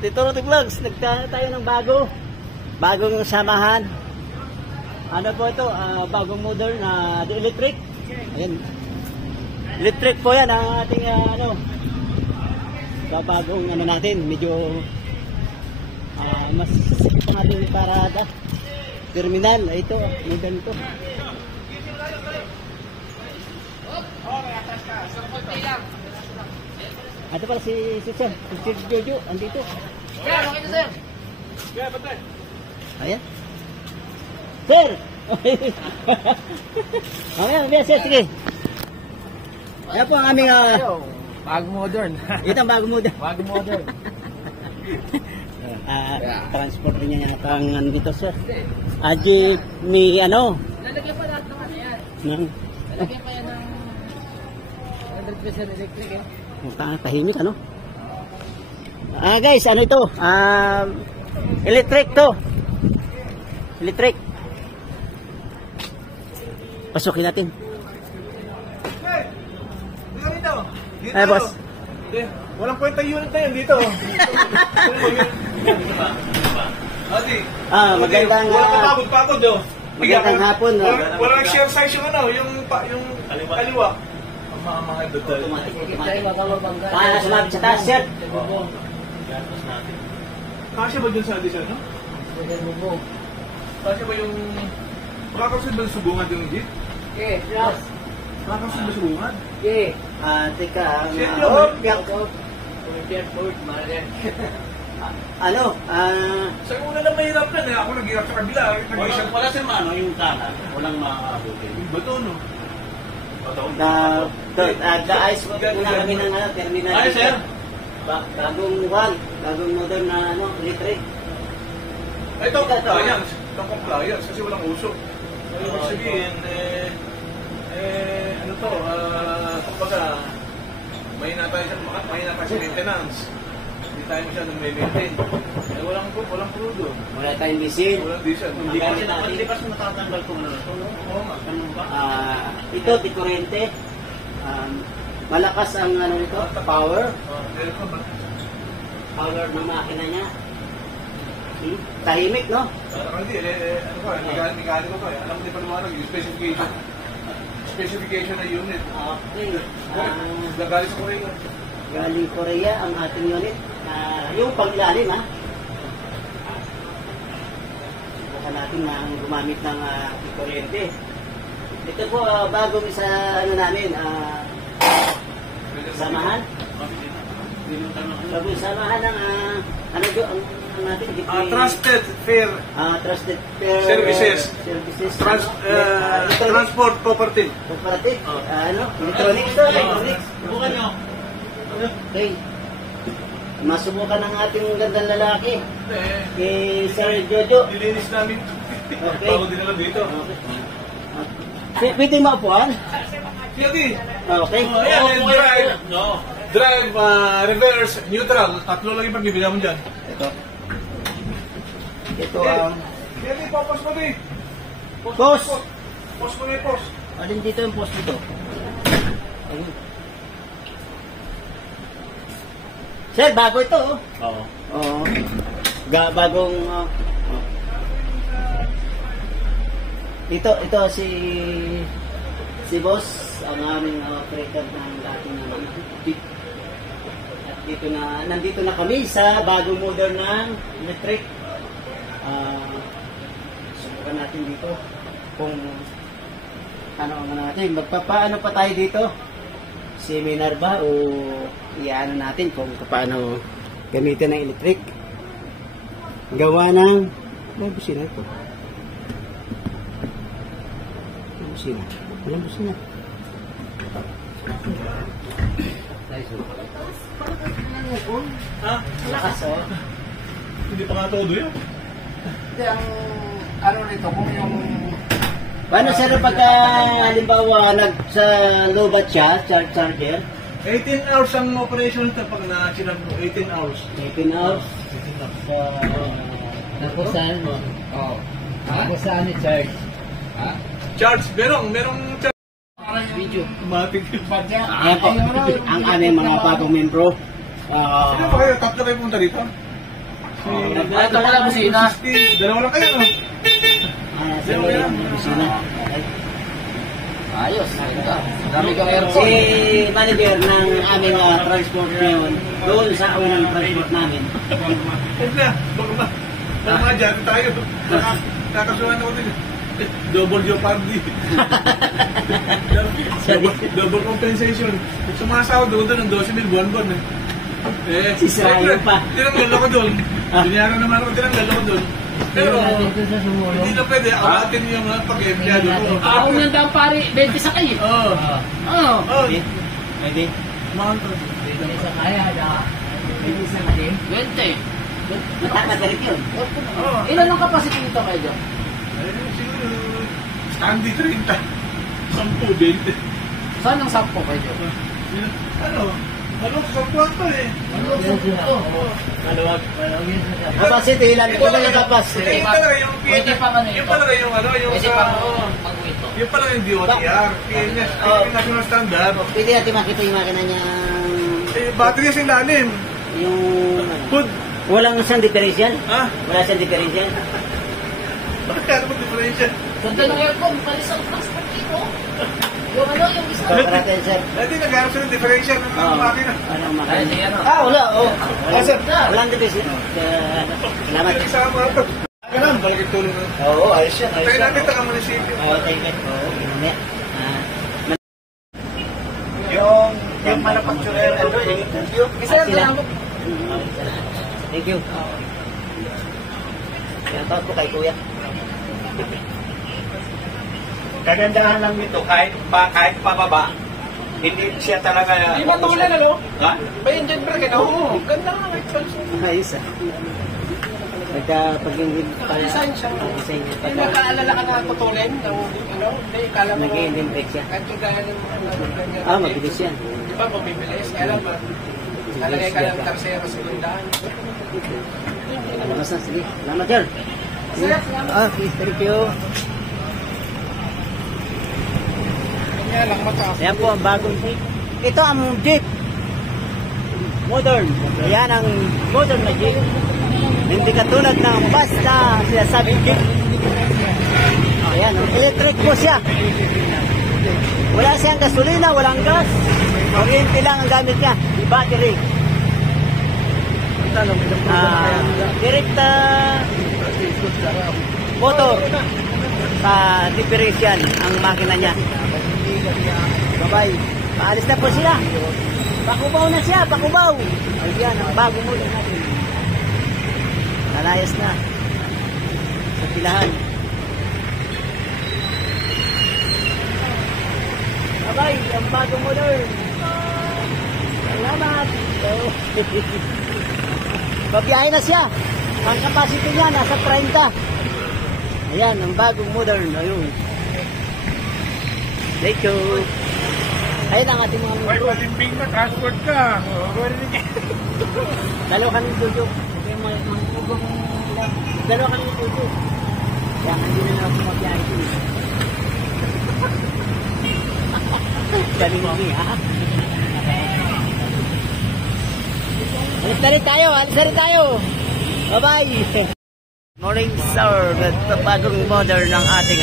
Tito Roty Vlogs, nagtala tayo ng bagong samahan. Ano po ito? Bagong model na electric. Ayan. Electric po yan ang ating bagong natin. Medyo mas ating parada. Terminal. Ito, model ito. Ito pala si Sir. Si Jojo, andito. Kaya, okay na sir. Kaya, patay. Ayan. Sir! Okay, sir, sige. Ayan po ang aming Bagong modern. ito ang bagong model. Bagong modern. Transport rin niya ang dito, sir. Jeep, may Lalagyan pa lahat ng ano yan. Lalagyan pa yan ng 100% electric eh. Tahimik, guys, ano ito? Electric to. Electric. Pasukin natin. Ay, boss. Walang kwenta unit na yun dito. Magandang Pagod-pagod magandang hapon. Walang share size yung kaliwa. Mga detail. Sumabit sa taas, sir. Kasya ba dyan sa addition, no? Kasya ba yung... Makakasunod ba subungan yung jeep? Okay, yes. Makakasunod ba subungan? Okay. Teka. Sa una na mahirap yan eh. Ako naghirap sa kabila. Wala sa mano yung kanan. Walang makakabutin. Yung bato, no? The ice na kami ng terminal. Ay, sir. Bagong modern na electric. Ito ang compliance. Ito ang compliance kasi walang usok. Ibig sabihin, kumbaga, mahina tayo sa maintenance. Hindi tayo masyadong may maintain. Walang crudo. Wala tayong diesel. Walang diesel. Hindi kasi matatanggal ko na ito. Oo nga. Ganun ba? Ito, di kuryente. Malakas ang ito, power. Power ng makina niya. Tahimik, no? Hindi, mekaniko ko. Alam mo din paliwanag yung specification na unit. Okay. Galing sa Korea. Galing Korea ang ating unit. Yung pag-ilalim, subukan natin na gumamit ng kuryente. Ito po, bagong isa, namin, samahan. Bagong samahan ng, ang natin, Trusted Fair Trusted Fair Services. Electronic. Transport Cooperative. Cooperative. Electronics to, electronics. Subukan nyo. Okay. Masubukan ng ating gandang lalaki. Kay Sir Jojo. Dilinis namin. Okay. Bago din alam dito. Pwede maupuan? Pwede. Okay. Drive, reverse, neutral. Tatlo lang yung pagbibigyan mo dyan. Ito ang Pwede, papos mo din. post. Pos mo na yung pos. Alin dito yung post dito? Ayun. Sir, bago ito. Oo. Oo. Bagong ito si boss ang aming operator ng ating jeep. At nandito na kami sa bagong model ng electric. Subukan natin dito kung natin magpapaano pa tayo dito, seminar ba o iano natin kung paano gamitin ng electric gawa ng busina ito. Walang busina. Ha? Lakas, oh. Hindi pa nga todo yun. Hindi, ang ano nito, kung yung... Paano sir pagka halimbawa sa lobat siya, charger? 18 hours ang operation ito pag na-chilan mo. 18 hours. 18 hours. Tapos saan? Oo. Tapos saan i-charge? Ha? Charge, merong charge. Video. Automatic. Ayan po, ang aming mga bagong membro. Sino ba kayo? Tatlo kayo punta dito? Ito pala busina. Dalawa lang kayo, no? Sa opisina. Okay. Ayos. Ito. Dami kang Si aircon. manager ng aming transport ngayon, doon sa unang transport namin. Huwag na. Baka mga dyan tayo. Kakasuhan ako din. Double jeopardy. Double compensation. Sumasahod ako doon ng 12,000 buwan-buwan eh. Sisirayo pa. Tinanggalo ko doon. Binayaran naman ako, tinanggalo ko doon. Pero, hindi na pwede. Awatin yung pag-empleyado ko. Ahon yan daw pare. 20 sa kayo. Oo. Oo. Oo. Maybe. Mahal to. 20 sa kaya. 20 sa kayo. 20. Matapat na rin yun. Oo. Ilan ang capacity nito kayo dyan? Ayun, siguro. Standy 30. 10, 20. Saan ang sampo kayo dyan? Ano? Ano? Sa kwarto eh. Maluwag. Capacity, ilan po lang yung capacity? Yung talaga yung Pwede pa man ito. Yung talaga yung ano, yung Pwede sa... pa mag-wito. Yung pala yung DOTR, PNS, yung national standard. Pwede natin makita yung makina niya, Battery sa ilalim. yung... Good. Walang siyang differential? Ha? Wala siyang differential? Bakit kaya naman differential? Ganda ng aircon. Palis ang transport dito. Yung ano, yung isa. Paratin, sir. Hindi, nagharap sila ng differential ng Oo. makina. Walang Ay, makina. ano? Wala. Oh. Ah, sir. Walang differential. Salamat. Hindi sama ito. Ganun, balik tulong na. Oo, ayos yan. Tayo natin taga munisipyo. Oo, thank you. Oo, ginamit. Yung manufacturer, ano, yung interview. Thank you. Yan, tawag ko kay Kuya. Kagandahan lang nito, kahit pababa, hindi siya talaga... Hindi ba tulan, ano? Ha? Ba yung jet brake, ano? Oo. Ganda nga, may expansion. Ayos ah. Pag hindi pa Design siya. design niya. Hindi makaalala ka na tutulin ng ano? Hindi, kala mo. Nag-i-indent brake siya. Kahit yung gaya ng ganyan. Mabilis yan. Di ba, mabibilis? Kaya lang ba? Lalagay ka ng tarsera sa gundaan. Alamas na, sige. Salamat, sir. Please, thank you. Kanya lang mata. Ayan po ang bagong Jeep. Ito ang Jeep. Modern. Ayan ang modern na Jeep. Hindi katulad ng bus na sinasabing Jeep. Ayan, electric po siya. Wala siyang gasolina, walang gas. Kuryente lang ang gamit niya. Battery. Direct motor sa differential ang makina niya. Bye-bye. Paalis na po sila. Pakubaw na siya, pakubaw. Ayan, ang bago mo natin. Nalayas na. Sa pilahan. Bye-bye, ang bago mo doon. Salamat. Babiyahe na siya. Ang capacity niya nasa 30. Ayan, ang bagong modern. Ayun. Thank you. Ayun ang ating mga Ay, malimbing na, transport ka. dalawa kami tutok. Dalawa kami tutok. Kaya hindi na ako mabiyahe ko. Galing mo ha? Alis na rin tayo. Bye-bye. Morning sir. Ito bagong modern ng ating